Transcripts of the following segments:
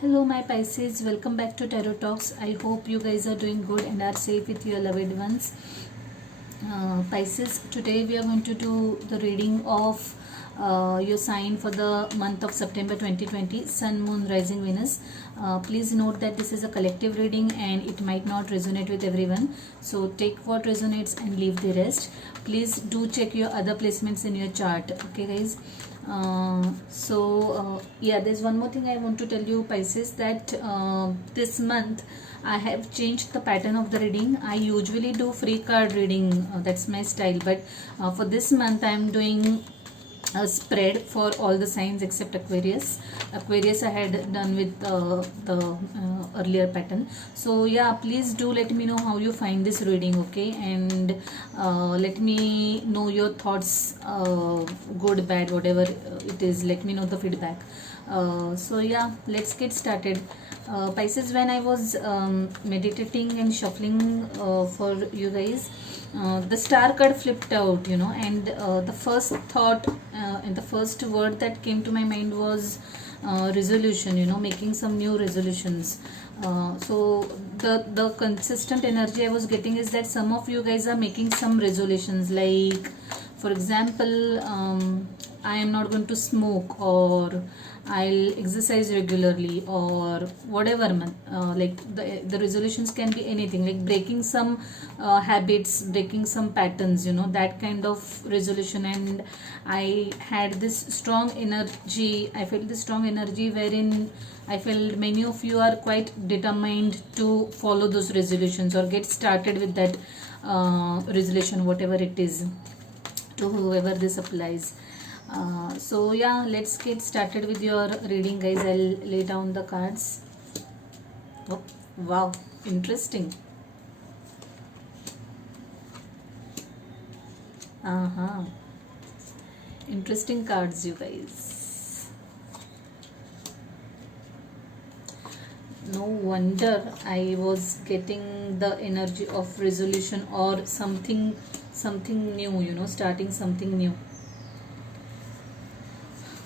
Hello, my Pisces. Welcome back to Tarot Talks. I hope you guys are doing good and are safe with your loved ones. Pisces, today we are going to do the reading of your sign for the month of September 2020, Sun, Moon, Rising, Venus. Please note that this is a collective reading and it might not resonate with everyone. So take what resonates and leave the rest. Please do check your other placements in your chart. Okay, guys. Yeah, there's one more thing I want to tell you, Pisces, that this month I have changed the pattern of the reading. I usually do free card reading, that's my style, but for this month I'm doing a spread for all the signs except Aquarius I had done with the earlier pattern. So yeah, please do let me know how you find this reading, okay? And let me know your thoughts, good, bad, whatever it is. Let me know the feedback. So yeah, let's get started. Pisces, when I was meditating and shuffling for you guys, the star card flipped out, and the first thought and the first word that came to my mind was resolution, making some new resolutions. So the consistent energy I was getting is that some of you guys are making some resolutions, like for example, I am not going to smoke, or I'll exercise regularly, or whatever. Like the resolutions can be anything, like breaking some habits, breaking some patterns, that kind of resolution. And I had this strong energy. I felt this strong energy wherein I felt many of you are quite determined to follow those resolutions or get started with that resolution, whatever it is, to whoever this applies. So yeah, let's get started with your reading, guys. I'll lay down the cards. Oh, wow, interesting. Interesting cards, you guys. No wonder I was getting the energy of resolution or something new, starting something new.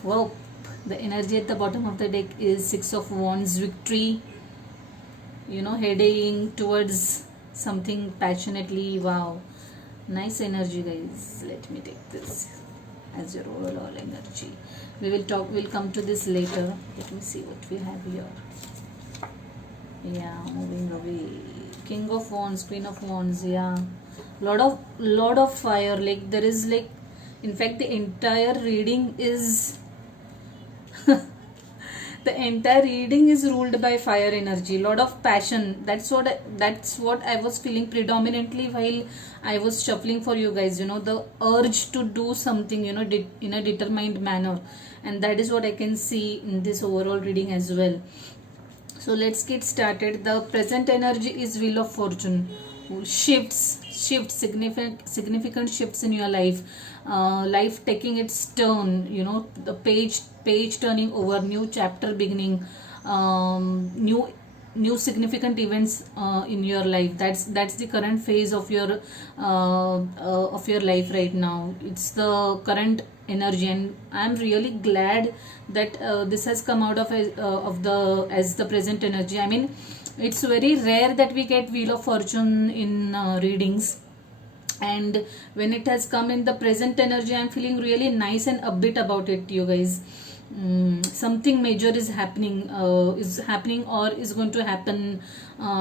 Wow, the energy at the bottom of the deck is Six of Wands, victory, heading towards something passionately. Wow, nice energy, guys. Let me take this as your overall energy. We'll come to this later. Let me see what we have here. Yeah, moving away. King of Wands, Queen of Wands. Yeah, lot of fire. Like there is, like, in fact, the entire reading is the entire reading is ruled by fire energy. Lot of passion. That's what I was feeling predominantly while I was shuffling for you guys. The urge to do something, in a determined manner, and that is what I can see in this overall reading as well. So let's get started. The present energy is Wheel of Fortune. Shifts, significant shifts in your life. Life taking its turn. The page turning over, new chapter beginning, new significant events in your life. That's the current phase of your life right now. It's the current energy, and I'm really glad that this has come out as the present energy. I mean, it's very rare that we get Wheel of Fortune in readings, and when it has come in the present energy, I'm feeling really nice and upbeat about it, you guys. Something major is happening or is going to happen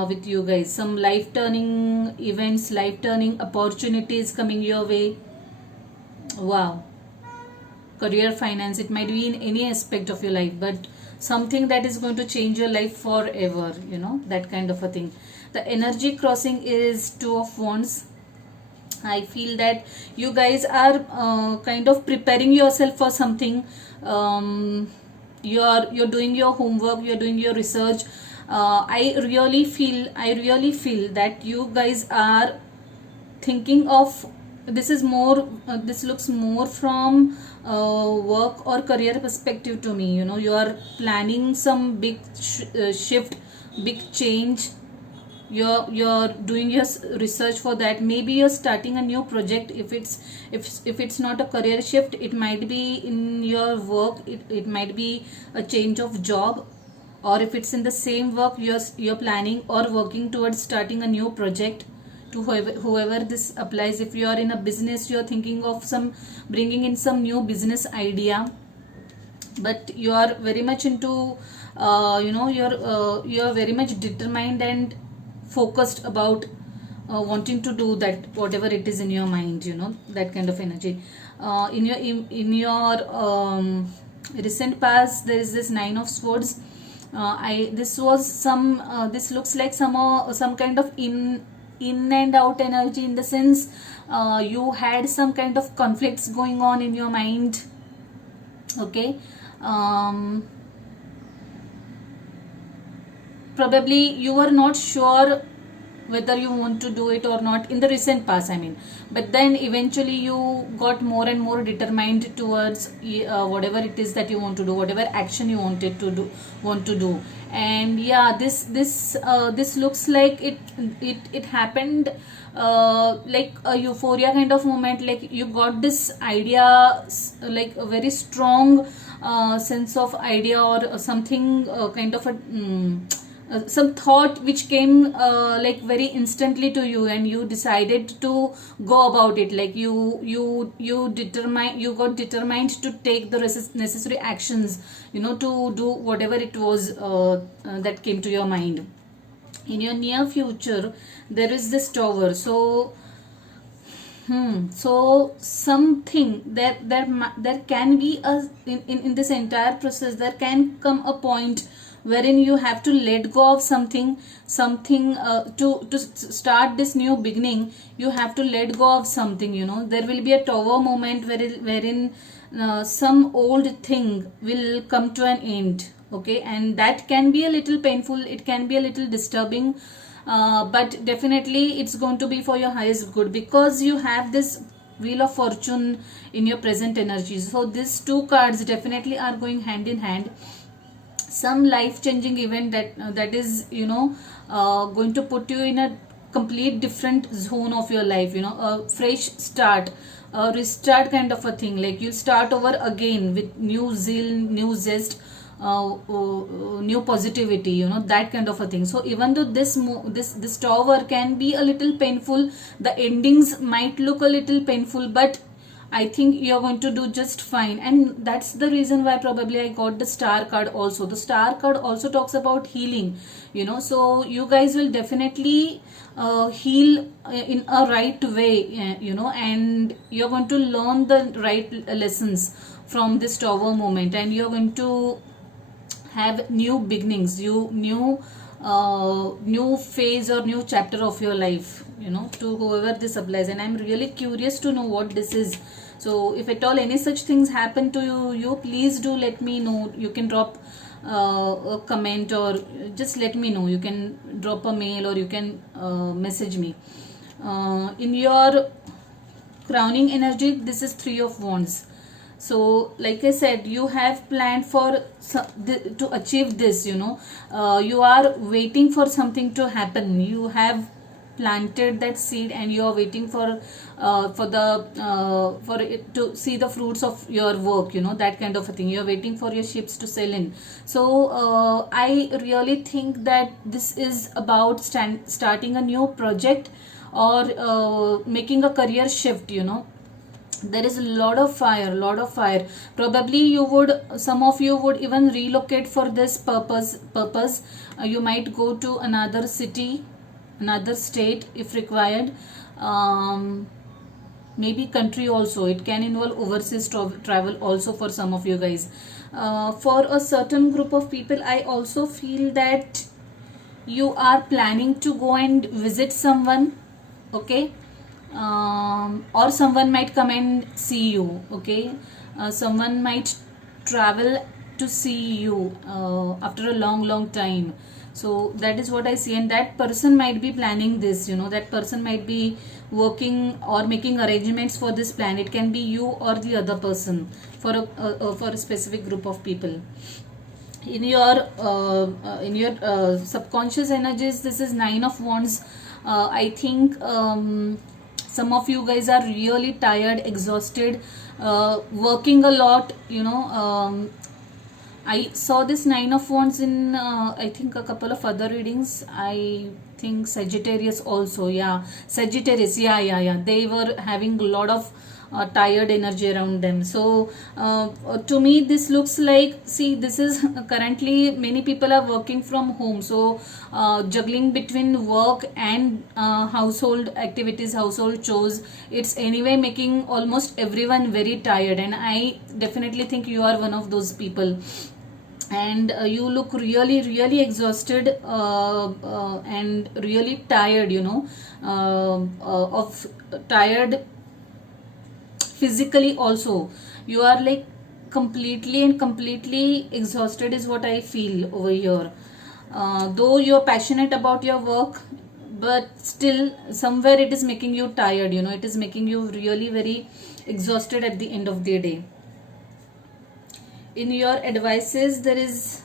with you guys. Some life turning events, life turning opportunities coming your way. Wow. Career, finance, it might be in any aspect of your life, but something that is going to change your life forever, that kind of a thing. The energy crossing is Two of Wands. I feel that you guys are kind of preparing yourself for something. You're doing your homework, you're doing your research. I really feel that you guys are thinking of this is more this looks more from work or career perspective to me. You are planning some big shift, big change. You're doing your research for that. Maybe you're starting a new project. If it's not a career shift, it might be in your work. It might be a change of job. or if it's in the same work you're planning or working towards starting a new project. To whoever this applies, if you are in a business, you are thinking of some bringing in some new business idea, but you are very much into you're very much determined and focused about wanting to do that whatever it is in your mind, that kind of energy. In your recent past, there is this Nine of Swords. I this was some this looks like some kind of in and out energy, in the sense you had some kind of conflicts going on in your mind. Okay. Probably you were not sure whether you want to do it or not in the recent past, I mean, but then eventually you got more and more determined towards whatever it is that you want to do, whatever action you want to do. And yeah, this looks like it happened like a euphoria kind of moment, like you got this idea, like a very strong sense of idea or something, kind of a some thought which came like very instantly to you, and you decided to go about it, like you got determined to take the necessary actions, to do whatever it was that came to your mind. In your near future, there is this Tower. So something there can be a in this entire process, there can come a point wherein you have to let go of something to start this new beginning. You have to let go of something, there will be a Tower moment wherein some old thing will come to an end. Okay, and that can be a little painful, it can be a little disturbing, but definitely it's going to be for your highest good, because you have this Wheel of Fortune in your present energy. So these two cards definitely are going hand in hand. Some life-changing event that is going to put you in a complete different zone of your life, a fresh start, a restart kind of a thing, like you'll start over again with new zeal, new zest, new positivity, that kind of a thing. So even though this Tower can be a little painful, the endings might look a little painful, but I think you're going to do just fine. And that's the reason why probably I got the Star card also. The Star card also talks about healing, so you guys will definitely heal in a right way, and you're going to learn the right lessons from this Tower moment, and you're going to have new beginnings, new phase or new chapter of your life, to whoever this applies. And I'm really curious to know what this is. So if at all any such things happen to you, please do let me know. You can drop a comment, or just let me know. You can drop a mail, or you can message me. In your crowning energy, this is Three of Wands. So like I said, you have planned to achieve this, you are waiting for something to happen. You have planted that seed, and you are waiting for it to see the fruits of your work, that kind of a thing. You're waiting for your ships to sail in. So I really think that this is about starting a new project, or making a career shift. There is a lot of fire. Probably some of you would even relocate for this purpose. You might go to another city, another state if required, maybe country also. It can involve overseas travel also for some of you guys. For a certain group of people, I also feel that you are planning to go and visit someone. Okay, or someone might come and see you. Okay, someone might travel to see you after a long time. So that is what I see, and that person might be planning this. That person might be working or making arrangements for this plan. It can be you or the other person, for a specific group of people. In your subconscious energies, this is Nine of Wands. I think some of you guys are really tired, exhausted, working a lot, I saw this Nine of Wands in I think a couple of other readings. I think Sagittarius also. Yeah, Sagittarius. Yeah. They were having a lot of tired energy around them. So to me, this looks like, see, this is currently many people are working from home. So juggling between work and household activities, household chores, it's anyway making almost everyone very tired. And I definitely think you are one of those people. And you look really exhausted and really tired, of tired physically also. You are like completely exhausted is what I feel over here. Though you're passionate about your work, but still somewhere it is making you tired, it is making you really very exhausted at the end of the day. In your advices, there is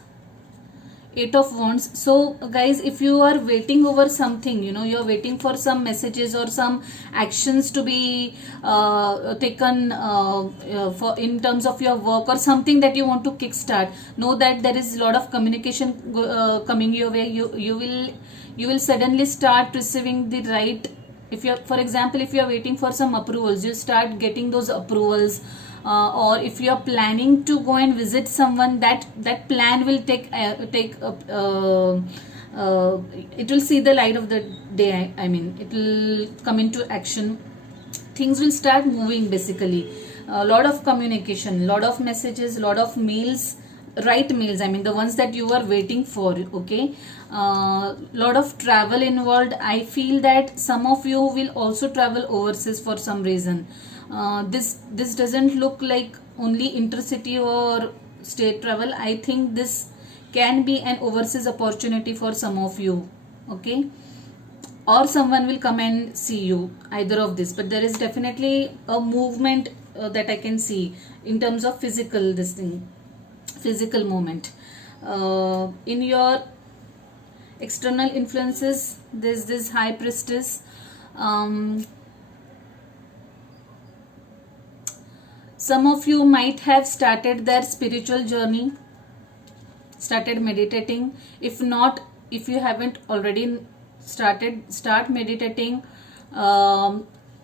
Eight of Wands. So guys, if you are waiting over something, you're waiting for some messages or some actions to be taken for in terms of your work, or something that you want to kickstart, know that there is a lot of communication coming your way. You will suddenly start receiving the right. If you're, for example, if you're waiting for some approvals, you start getting those approvals. Or if you are planning to go and visit someone, that plan will take it will see the light of the day. I mean, it will come into action. Things will start moving basically. A lot of communication, lot of messages, lot of mails, right mails, I mean the ones that you are waiting for. Okay, lot of travel involved. I feel that some of you will also travel overseas for some reason. This doesn't look like only intercity or state travel. I think this can be an overseas opportunity for some of you. Okay, or someone will come and see you, either of this. But there is definitely a movement that I can see in terms of physical physical movement. In your external influences, there's this High Priestess. Some of you might have started their spiritual journey, started meditating. If not, if you haven't already started, start meditating.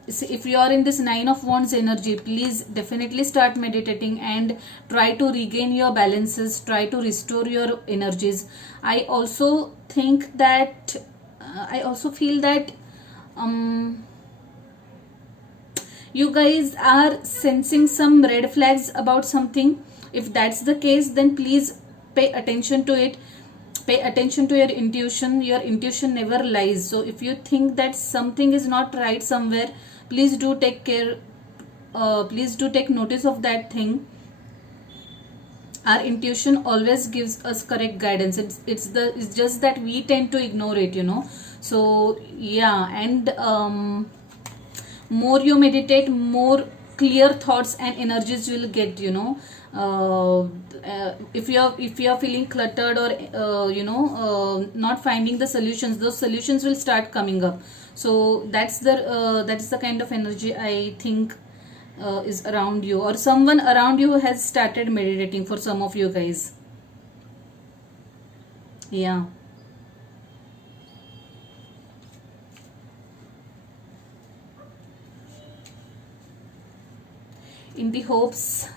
If you are in this Nine of Wands energy, please definitely start meditating and try to regain your balances, try to restore your energies. I also think that I also feel that you guys are sensing some red flags about something. If that's the case, then please pay attention to it. Pay attention to your intuition. Your intuition never lies. So if you think that something is not right somewhere, please do take care. Please do take notice of that thing. Our intuition always gives us correct guidance. It's just that we tend to ignore it, So yeah, and more you meditate, more clear thoughts and energies you will get. If you are feeling cluttered or not finding the solutions, those solutions will start coming up. So that's the kind of energy I think is around you, or someone around you has started meditating for some of you guys. Yeah. In the hopes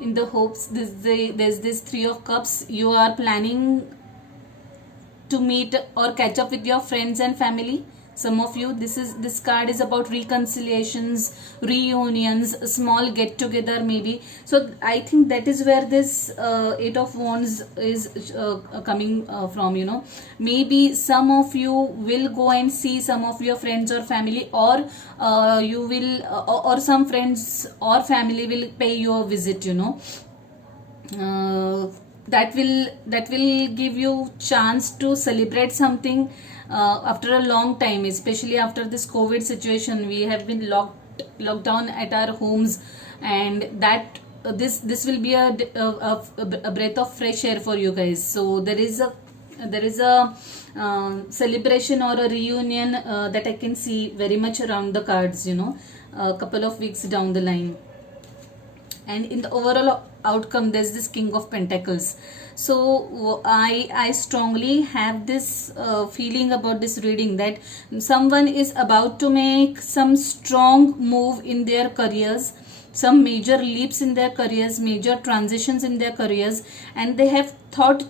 in the hopes, there's this Three of Cups. You are planning to meet or catch up with your friends and family. Some of you, this card is about reconciliations, reunions, a small get together maybe. So I think that is where this Eight of Wands is coming from. Maybe some of you will go and see some of your friends or family, or you will or some friends or family will pay you a visit. That will give you chance to celebrate something after a long time, especially after this COVID situation. We have been locked down at our homes, and that this will be a breath of fresh air for you guys. So there is a celebration or a reunion that I can see very much around the cards, a couple of weeks down the line. and in the overall outcome there's this King of Pentacles. So I strongly have this feeling about this reading that someone is about to make some strong move in their careers, some major leaps in their careers, major transitions in their careers, and they have thought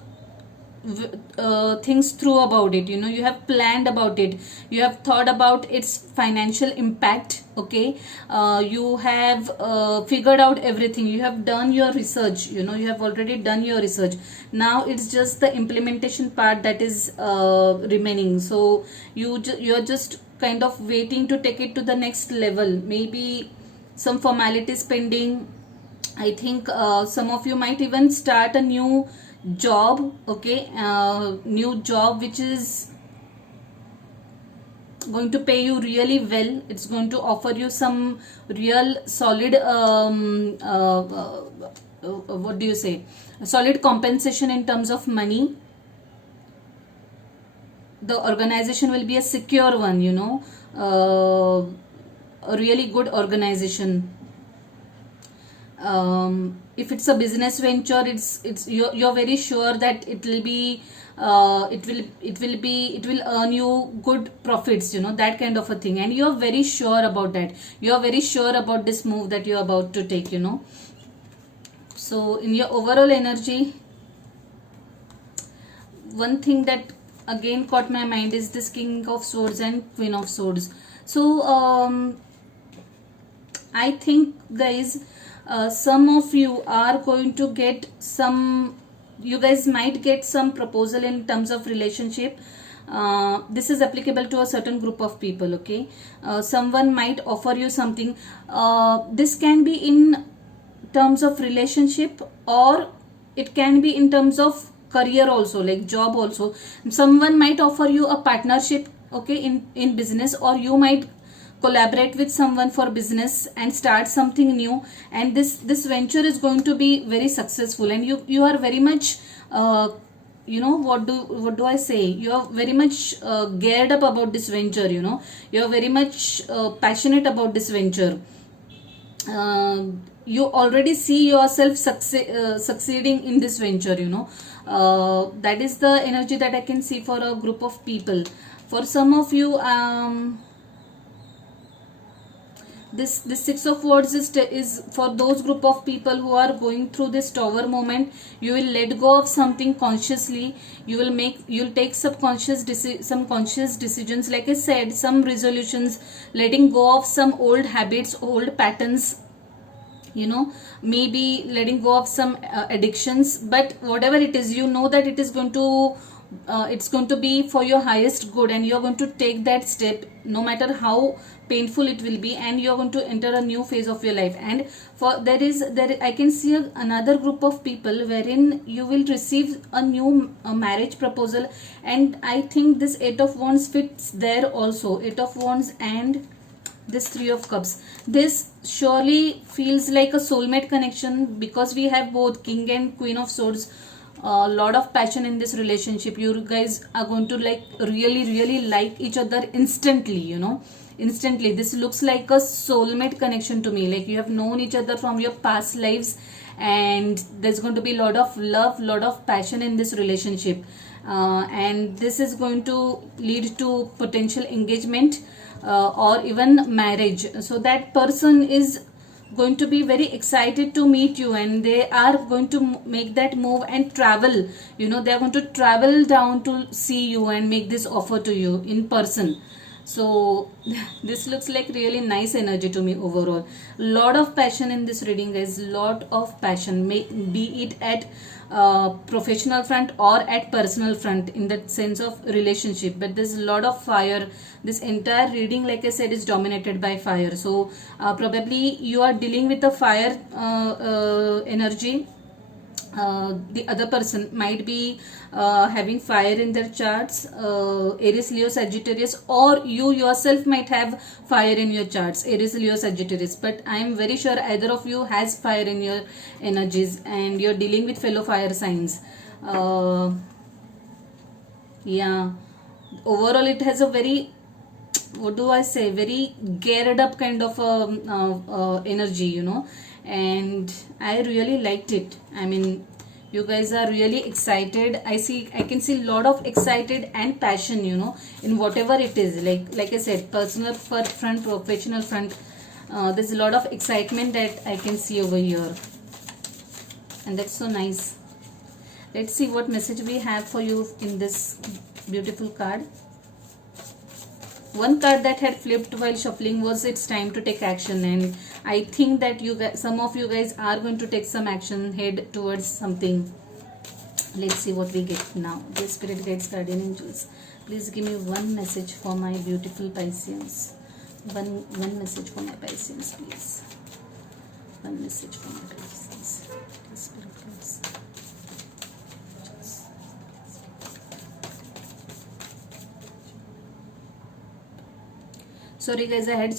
things through about it. You have planned about it, you have thought about its financial impact. Okay, you have figured out everything, you have done your research, you have already done your research. Now it's just the implementation part that is remaining. So you're just kind of waiting to take it to the next level. Maybe some formalities pending. I think some of you might even start a new job. Okay, new job which is going to pay you really well. It's going to offer you some real solid what do you say, solid compensation in terms of money. The organization will be a secure one, a really good organization. If it's a business venture, it's you're very sure that it will earn you good profits, that kind of a thing, and you're very sure about that. You're very sure about this move that you're about to take. So in your overall energy, one thing that again caught my mind is this King of Swords and Queen of Swords. So I think, guys, some of you are going to get some, you guys might get some proposal in terms of relationship. This is applicable to a certain group of people. Okay, someone might offer you something. This can be in terms of relationship, or it can be in terms of career also, like job also. Someone might offer you a partnership, okay, in business, or you might collaborate with someone for business and start something new, and this venture is going to be very successful, and you are very much what do I say, you are very much geared up about this venture. You are very much passionate about this venture. You already see yourself succeeding in this venture. That is the energy that I can see for a group of people. For some of you, this Six of Swords is for those group of people who are going through this Tower moment. You will let go of something consciously. You'll take some conscious decisions, like I said, some resolutions, letting go of some old habits, old patterns, maybe letting go of some addictions. But whatever it is, that it is going to it's going to be for your highest good, and you're going to take that step no matter how painful it will be, and you're going to enter a new phase of your life. And I can see another group of people wherein you will receive a new marriage proposal, and I think this Eight of Wands fits there also. Eight of Wands and this Three of Cups, this surely feels like a soulmate connection, because we have both King and Queen of Swords. A lot of passion in this relationship. You guys are going to really like each other instantly. Instantly. This looks like a soulmate connection to me, like you have known each other from your past lives, and there's going to be a lot of love, lot of passion in this relationship, and this is going to lead to potential engagement or even marriage. So that person is going to be very excited to meet you, and they are going to make that move and travel. They are going to travel down to see you and make this offer to you in person. So this looks like really nice energy to me overall. Lot of passion in this reading, guys. Lot of passion, be it at professional front or at personal front, in the sense of relationship. But there's a lot of fire. This entire reading, like I said, is dominated by fire. So probably you are dealing with a fire energy. The other person might be having fire in their charts, Aries, Leo, Sagittarius, or you yourself might have fire in your charts, Aries, Leo, Sagittarius. But I am very sure either of you has fire in your energies, and you're dealing with fellow fire signs. Yeah, overall it has a very, what do I say, very geared up kind of energy, and I really liked it. I mean, you guys are really excited. I can see a lot of excited and passion, in whatever it is. Like I said, personal front, professional front. There's a lot of excitement that I can see over here, and that's so nice. Let's see what message we have for you in this beautiful card. One card that had flipped while shuffling was it's time to take action, and I think that some of you guys are going to take some action, head towards something. Let's see what we get now. Dear Spirit Guides, Guardian Angels, please give me one message for my beautiful Pisceans. One message for my Pisceans, please. One message for my Pisceans. Dear Spirit Guides. Sorry guys, I had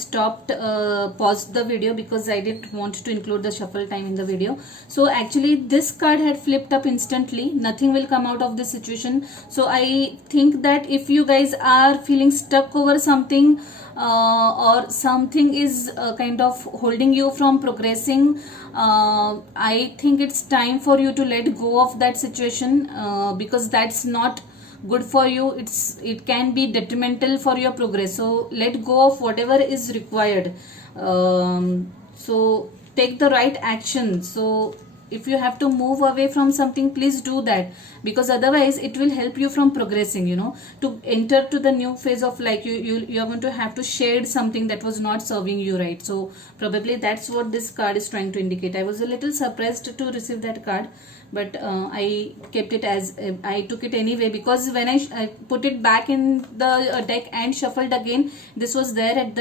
paused the video because I didn't want to include the shuffle time in the video. So actually this card had flipped up instantly. Nothing will come out of this situation. So I think that if you guys are feeling stuck over something, or something is kind of holding you from progressing, I think it's time for you to let go of that situation, because that's not good for you. It can be detrimental for your progress. So let go of whatever is required. So take the right action. So if you have to move away from something, please do that, because otherwise it will help you from progressing, to enter to the new phase of life. You are going to have to shed something that was not serving you right. So probably that's what this card is trying to indicate. I was a little surprised to receive that card, but I kept it as I took it anyway, because when I put it back in the deck and shuffled again, this was there at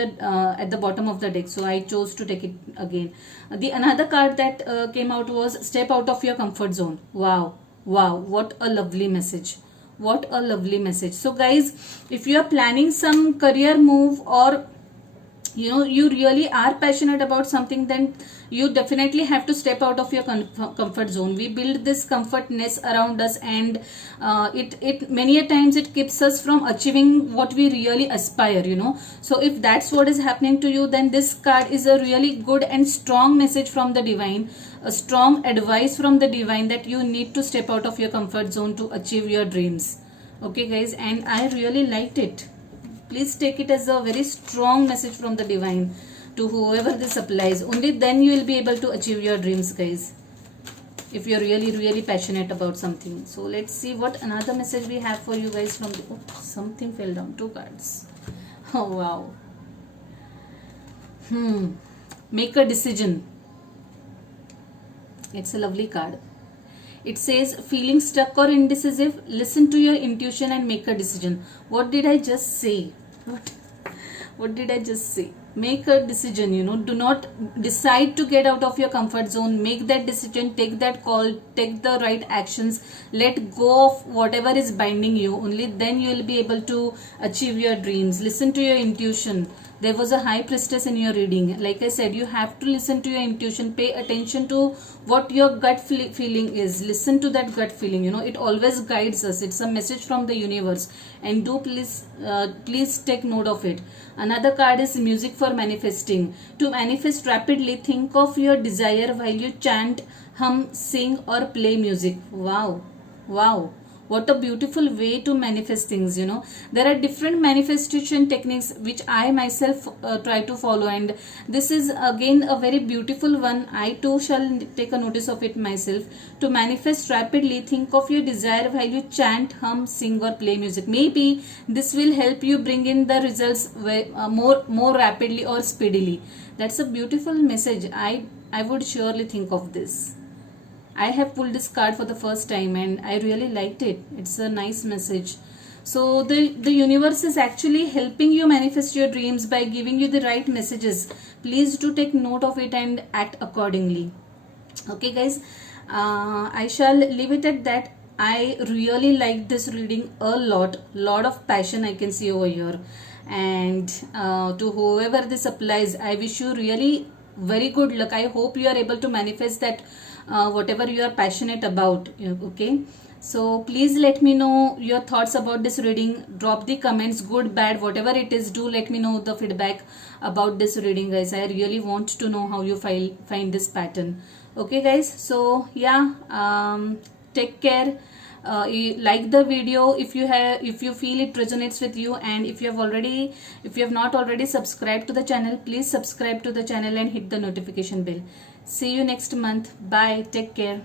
the bottom of the deck, so I chose to take it again. The another card that came out was step out of your comfort zone. Wow, what a lovely message. What a lovely message. So guys, if you are planning some career move, or you really are passionate about something, then you definitely have to step out of your comfort zone. We build this comfortness around us, and it many a times it keeps us from achieving what we really aspire. So if that's what is happening to you, then this card is a really good and strong message from the divine, a strong advice from the divine, that you need to step out of your comfort zone to achieve your dreams. Okay guys, and I really liked it. Please take it as a very strong message from the divine to whoever this applies. Only then you will be able to achieve your dreams, guys, if you're really passionate about something. So let's see what another message we have for you guys from the... Oh, something fell down. 2 cards. Oh wow. Make a decision. It's a lovely card. It says, feeling stuck or indecisive, listen to your intuition and make a decision. What did I just say? What did I just say? Make a decision. Do not decide to get out of your comfort zone. Make that decision, take that call, take the right actions, let go of whatever is binding you. Only then you will be able to achieve your dreams. Listen to your intuition. There was a high priestess in your reading. Like I said, you have to listen to your intuition. Pay attention to what your gut feeling is. Listen to that gut feeling. It always guides us. It's a message from the universe, and do please take note of it. Another card is music for manifesting. To manifest rapidly, think of your desire while you chant, hum, sing or play music. Wow. What a beautiful way to manifest things. There are different manifestation techniques which I myself try to follow, and this is again a very beautiful one. I too shall take a notice of it myself. To manifest rapidly, think of your desire while you chant, hum, sing or play music. Maybe this will help you bring in the results more rapidly or speedily. That's a beautiful message. I would surely think of this. I have pulled this card for the first time and I really liked it. It's a nice message. So the universe is actually helping you manifest your dreams by giving you the right messages. Please do take note of it and act accordingly. Okay guys, I shall leave it at that. I really liked this reading a lot of passion I can see over here. And to whoever this applies, I wish you really very good luck. I hope you are able to manifest that whatever you are passionate about. Okay, So please let me know your thoughts about this reading. Drop the comments, good, bad, whatever it is. Do let me know the feedback about this reading, guys. I really want to know how you find this pattern. Okay, guys. So yeah, take care. Like the video if you feel it resonates with you, and if you have not already subscribed to the channel, please subscribe to the channel and hit the notification bell. See you next month. Bye. Take care.